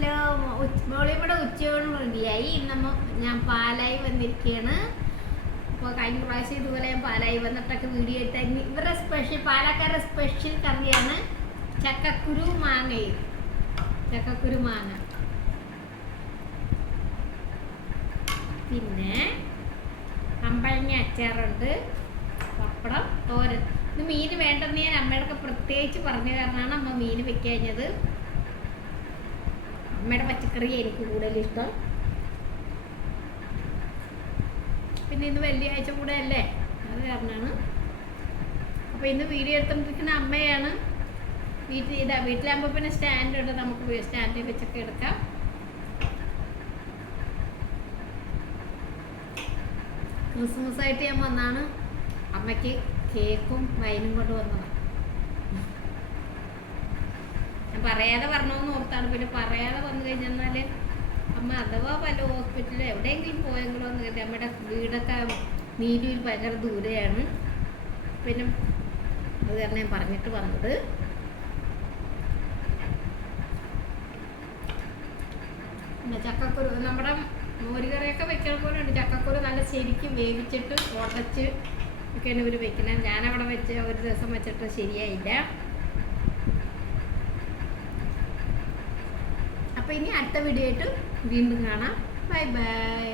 Hello, മോളിവിടെ ഉച്ചയോടും റെഡിയായി. ഇന്ന് ഞാൻ പാലായി വന്നിരിക്കുകയാണ്. അപ്പോൾ കഴിഞ്ഞ പ്രാവശ്യം ഇതുപോലെ ഞാൻ പാലായി വന്നിട്ടൊക്കെ വീഡിയോ എടുത്തായിരുന്നു. ഇവരുടെ സ്പെഷ്യൽ, പാലക്കാരുടെ സ്പെഷ്യൽ കറിയാണ് ചക്കക്കുരു മാങ്ങയും. ചക്കക്കുരു മാങ്ങ, പിന്നെ അമ്പഴങ്ങ അച്ചാറുണ്ട്, പപ്പടം, തോരൻ. ഇത് മീൻ വേണ്ടെന്ന് ഞാൻ അമ്മയോടൊക്കെ പ്രത്യേകിച്ച് പറഞ്ഞ കാരണമാണ് അമ്മ മീൻ വെക്കഴിഞ്ഞത്. അമ്മയുടെ പച്ചക്കറി എനിക്ക് കൂടുതൽ ഇഷ്ടം. പിന്നെ ഇന്ന് വെള്ളിയാഴ്ച കൂടെ അല്ലേ, അത് കാരണമാണ്. അപ്പോൾ ഇന്ന് വീഡിയോ എടുത്തോണ്ടിരിക്കുന്ന അമ്മയാണ്. വീട്ടിലാകുമ്പോൾ പിന്നെ സ്റ്റാൻഡ് ഉണ്ട്, നമുക്ക് സ്റ്റാൻഡിൽ വെച്ചൊക്കെ എടുക്കാം. ക്രിസ്മസ് ആയിട്ട് ഞാൻ വന്നാണ് അമ്മയ്ക്ക് കേക്കും വൈനും കൊണ്ട് വന്നത്. ഞാൻ പറയാതെ പറഞ്ഞോന്ന് ഓർത്താണ്. പിന്നെ പറയാതെ വന്നു കഴിഞ്ഞാൽ അമ്മ അഥവാ പല ഹോസ്പിറ്റലിൽ എവിടെയെങ്കിലും പോയെങ്കിലോ എന്ന് കരുതി. അമ്മയുടെ വീടൊക്കെ നീരൂർ ഭയങ്കര ദൂരെയാണ്. പിന്നെ അത് കാരണം ഞാൻ പറഞ്ഞിട്ട് വന്നത്. പിന്നെ ചക്കക്കുരു, നമ്മുടെ മോരുകറിയൊക്കെ വെക്കണ പോലെ ഉണ്ട്. ചക്കക്കുരു നല്ല ശരിക്കും വേവിച്ചിട്ട് ഉടച്ച് ഒക്കെയാണ് ഇവർ വെക്കുന്നത്. ഞാനവിടെ വെച്ച് ഒരു ദിവസം വെച്ചിട്ട് ശരിയായില്ല. അപ്പോൾ ഇനി അടുത്ത വീഡിയോ ആയിട്ട് വീണ്ടും കാണാം. Bye bye.